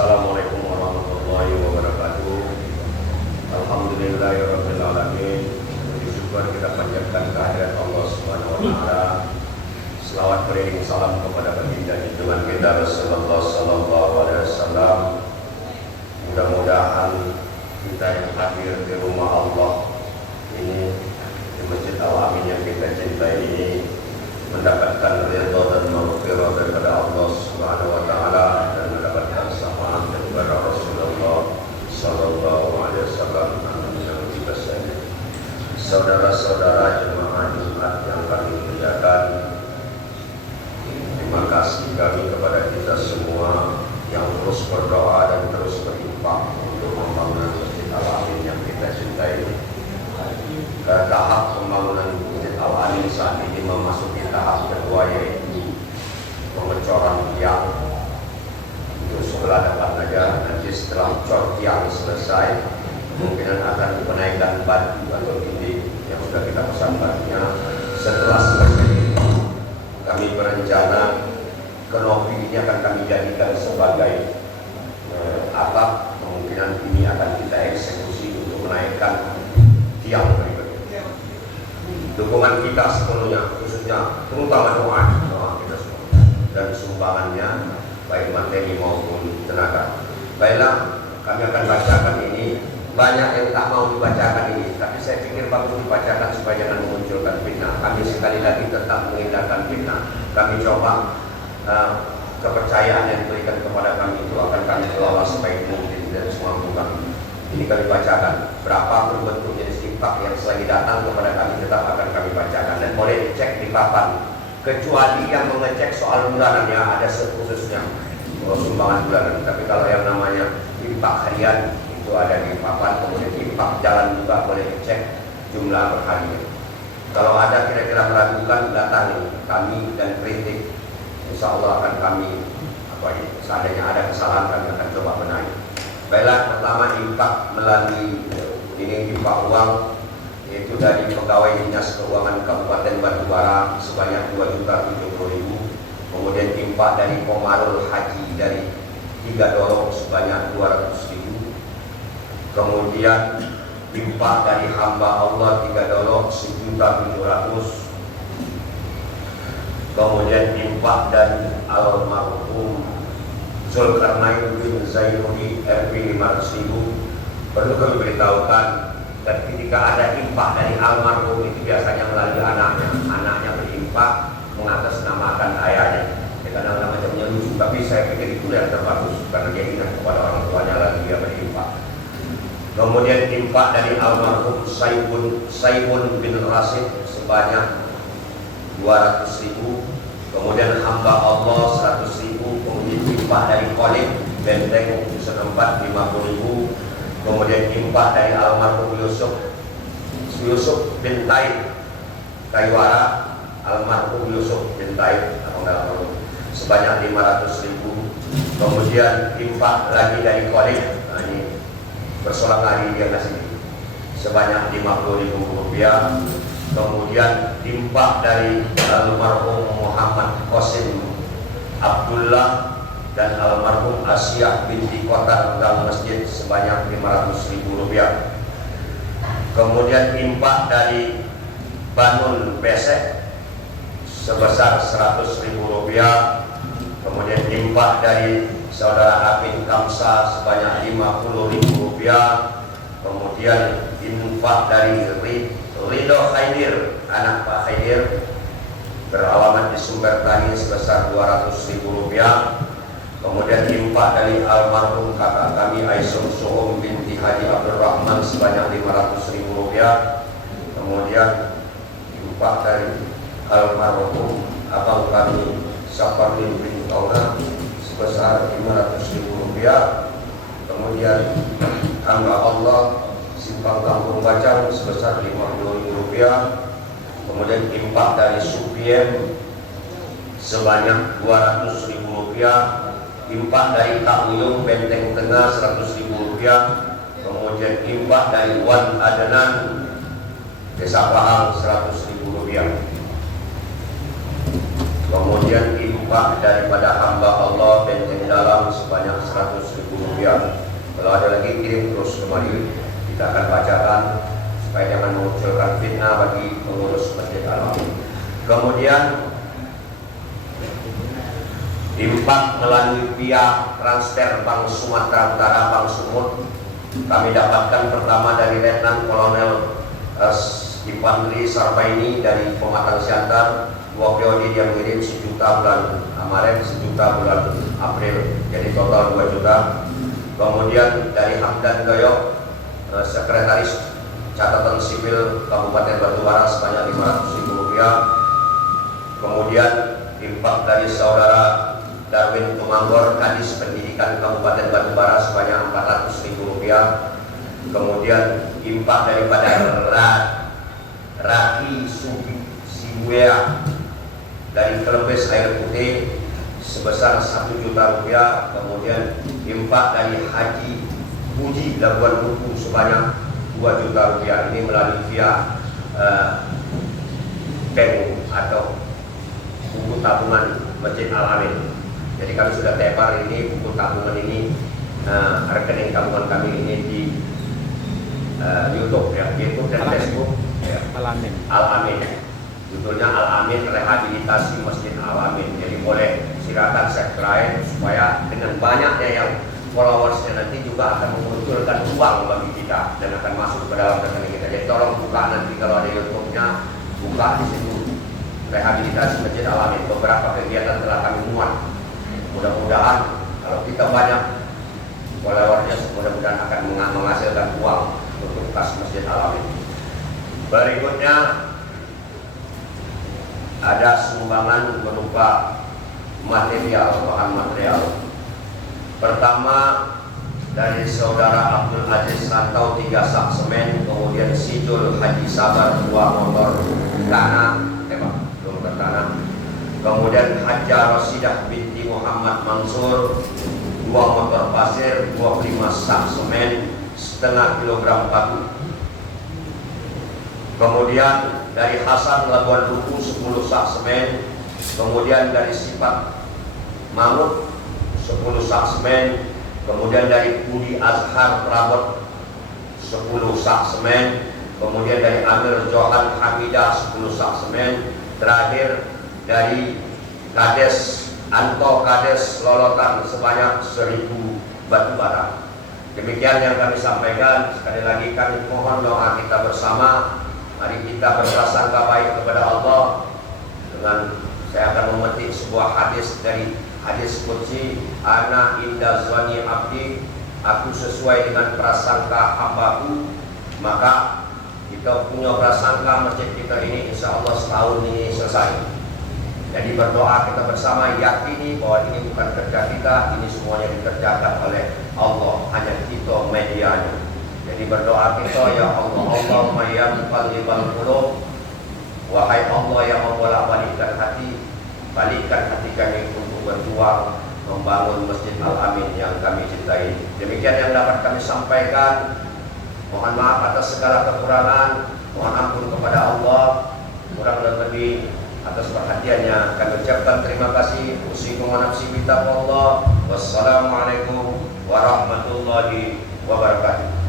Assalamualaikum warahmatullahi wabarakatuh. Alhamdulillahirabbil alamin. Puji syukur kita panjatkan kehadirat Allah Subhanahu wa taala. Selawat beriring salam kepada baginda junjungan kita Rasulullah sallallahu alaihi wasallam. Mudah-mudahan kita yang hadir di rumah Allah ini, di Masjid Al-Amin yang kita cintai ini, mendapatkan ridha dan maghfirah daripada Allah Subhanahu wa taala dan mendapatkan syafaat daripada Rasulullah sallallahu alaihi wasallam. Saudara-saudara jemaah Jumat yang kami muliakan, terima kasih kami kepada kita semua yang terus berdoa dan terus berinfak untuk pembangunan Masjid Al-Amin yang kita cintai. Tahap pembangunan Masjid Al-Amin saat ini memasuki tahap kedua, yaitu pengecoran tiang. Untuk sebelah depan saja, nanti setelah cor tiang selesai, kemungkinan akan menaikkan batu atau dinding yang sudah kita pasang batunya. Setelah selesai, kami berencana kanopi ini akan kami jadikan sebagai atap. Kemungkinan ini akan kita eksekusi untuk menaikkan tiang berikutnya. Dukungan kita sepenuhnya, khususnya terutama doa kita semua dan sumbangannya baik materi maupun tenaga. Baiklah, kami akan bacakan ini. Banyak yang tak mau dibacakan ini, tapi saya pikir bagus dibacakan supaya jangan memunculkan fitnah. Kami sekali lagi tetap menghindarkan fitnah. Kami coba kepercayaan yang diberikan kepada kami itu akan kami kelola sebaik mungkin dan semampu kami. Ini kami bacakan. Berapa bentuk jenis infak yang selagi datang kepada kami tetap akan kami bacakan dan boleh dicek di papan. Kecuali yang mengecek soal bulanannya ada khususnya sumbangan bulanan. Tapi kalau yang namanya infak harian itu ada di papan. Kemudian infak jalan juga boleh dicek jumlah perharinya. Kalau ada kira-kira meragukan, datangi kami dan kritik. Insya Allah akan kami seandainya ada kesalahan kami akan coba benahi. Baiklah, pertama infak melalui ini infak uang, yaitu dari pegawai Dinas Keuangan Kabupaten Batubara sebanyak 2.070.000. Kemudian infak dari Komarul Haji dari 3 dorong sebanyak 200.000. Kemudian infak dari hamba Allah 3 dorong 1.700.000. Kemudian infak dari almarhum Zulkarnain bin Zainuri RP 500.000. Perlu kami beritahukan, dan ketika ada infak dari almarhum itu biasanya melalui anaknya. Anaknya berinfak mengatasnamakan ayahnya. Kadang-kadang macamnya lucu, tapi saya pikir itu yang terbagus karena dia ingat kepada orang tuanya lagi dia berinfak. Kemudian infak dari almarhum Saibun bin Rasid sebanyak 200.000. Kemudian hamba Allah 100.000. Kemudian infak dari Khalid Benteng setempat 50.000. Kemudian infak dari almarhum Yusuf bin Taib Kayuara, almarhum Yusuf bin Taib sebanyak 500.000. Kemudian infak lagi dari Khalid, ini bersolang hari dia kasih sebanyak 50.000 rupiah. Kemudian infak dari almarhum Muhammad Qasim Abdullah dan almarhum Asyah binti Kotar Gang Masjid sebanyak 500.000 rupiah. Kemudian infak dari Banul Besek sebesar 100.000 rupiah. Kemudian infak dari saudara Amin Kamsa sebanyak 50.000 rupiah. Kemudian infak dari Ridho Khaidir, anak Pak Khaidir, beralamat di Sumber Tani sebesar 200.000 rupiah. Kemudian infak dari almarhum kakak kami Aisyah Suhum binti Haji Abdul Rahman sebanyak 500.000 rupiah. Kemudian infak dari almarhum abang kami Saparudin bin Tauna sebesar 500.000 rupiah. Kemudian hamba Allah Simpang Kampung Bacang sebesar 50.000 rupiah. Kemudian infak dari Supiem sebanyak 200.000 rupiah. Infak dari Kak Uyung Benteng Tengah 100.000 rupiah. Kemudian infak dari Wan Adenan Desa Pahang 100.000 rupiah. Kemudian infak daripada hamba Allah Benteng Dalam sebanyak 100.000 rupiah. Kalau ada lagi kirim terus kembali, kita akan bacakan supaya jangan mengucilkan fitnah bagi pengurus Masjid Al-Amin. Kemudian infak melalui via transfer Bank Sumatera Utara, Bank Sumut, kami dapatkan pertama dari Letnan Kolonel Infanteri Sarbaini dari Pematang Siantar. 2 periode dia mengirim 1 juta bulan Maret, 1 juta bulan April, jadi total 2 juta. Kemudian dari Hamdan Doyok, Sekretaris Catatan Sipil Kabupaten Batubara sebanyak 500.000 rupiah. Kemudian infak dari saudara Darwin Tumanggor, Kadis Pendidikan Kabupaten Batubara sebanyak 400.000 rupiah. Kemudian infak daripada Raki Sibuya dari Kelebes Air Putih sebesar 1 juta rupiah. Kemudian infak dari Haji Puji Labuan Buku sebanyak 2 juta rupiah. Ini melalui via PENU atau buku tabungan Masjid Al-Amin. Jadi kami sudah tepar ini buku tabungan ini, rekening tabungan kami ini di YouTube ya, YouTube dan Facebook ya. Al-Amin. Al-Amin. Judulnya Al-Amin Rehabilitasi Masjid Al-Amin. Jadi boleh silakan subscribe supaya dengan banyaknya yang followersnya nanti juga akan memunculkan uang bagi kita dan akan masuk ke dalam rekening kita. Jadi tolong buka nanti kalau ada YouTube-nya, buka di situ Rehabilitasi Masjid Al-Amin. Beberapa kegiatan telah kami muat. Mudah-mudahan kalau kita banyak followersnya, mudah-mudahan akan menghasilkan uang untuk kas Masjid Al-Amin. Berikutnya ada sumbangan berupa material, bahan material. Pertama dari saudara Abdul Aziz Rantau 3 sak semen, kemudian Sijul Haji Sabar 2 motor tanah, tanah. Kemudian Hajar Rasidah binti Muhammad Mansur 2 motor pasir, 25 sak semen, setengah kilogram batu. Kemudian dari Hasan Labuan Duku 10 sak semen. Kemudian dari Sifat Mahmud 10 sak semen. Kemudian dari Budi Azhar Prabot 10 sak semen. Kemudian dari Amir Johan Hamidah 10 sak semen. Terakhir dari Kades Anto Kades Lolotan sebanyak 1000 batu bara. Demikian yang kami sampaikan. Sekali lagi kami mohon doa kita bersama. Mari kita berprasangka baik kepada Allah. Dengan saya akan memetik sebuah hadis dari hadis qudsi, ana inda zani abdi, aku sesuai dengan prasangka hambaku. Maka kita punya prasangka masjid kita ini insya Allah setahun ini selesai. Jadi berdoa kita bersama, yakini bahwa ini bukan kerja kita, ini semuanya dikerjakan oleh Allah, hanya kita medianya. Jadi berdoa kita, ya Allah, Allahumma ya muqallibal qulub, wahai Allah yang membolak-balikkan hati, balikkan hati kami untuk berjuang membangun Masjid Al-Amin yang kami cintai. Demikian yang dapat kami sampaikan. Mohon maaf atas segala kekurangan, mohon ampun kepada Allah. Kurang lebih atas perhatiannya kami ucapkan terima kasih. Usikum wa nafsi bitaqwallah. Wassalamualaikum warahmatullahi wabarakatuh.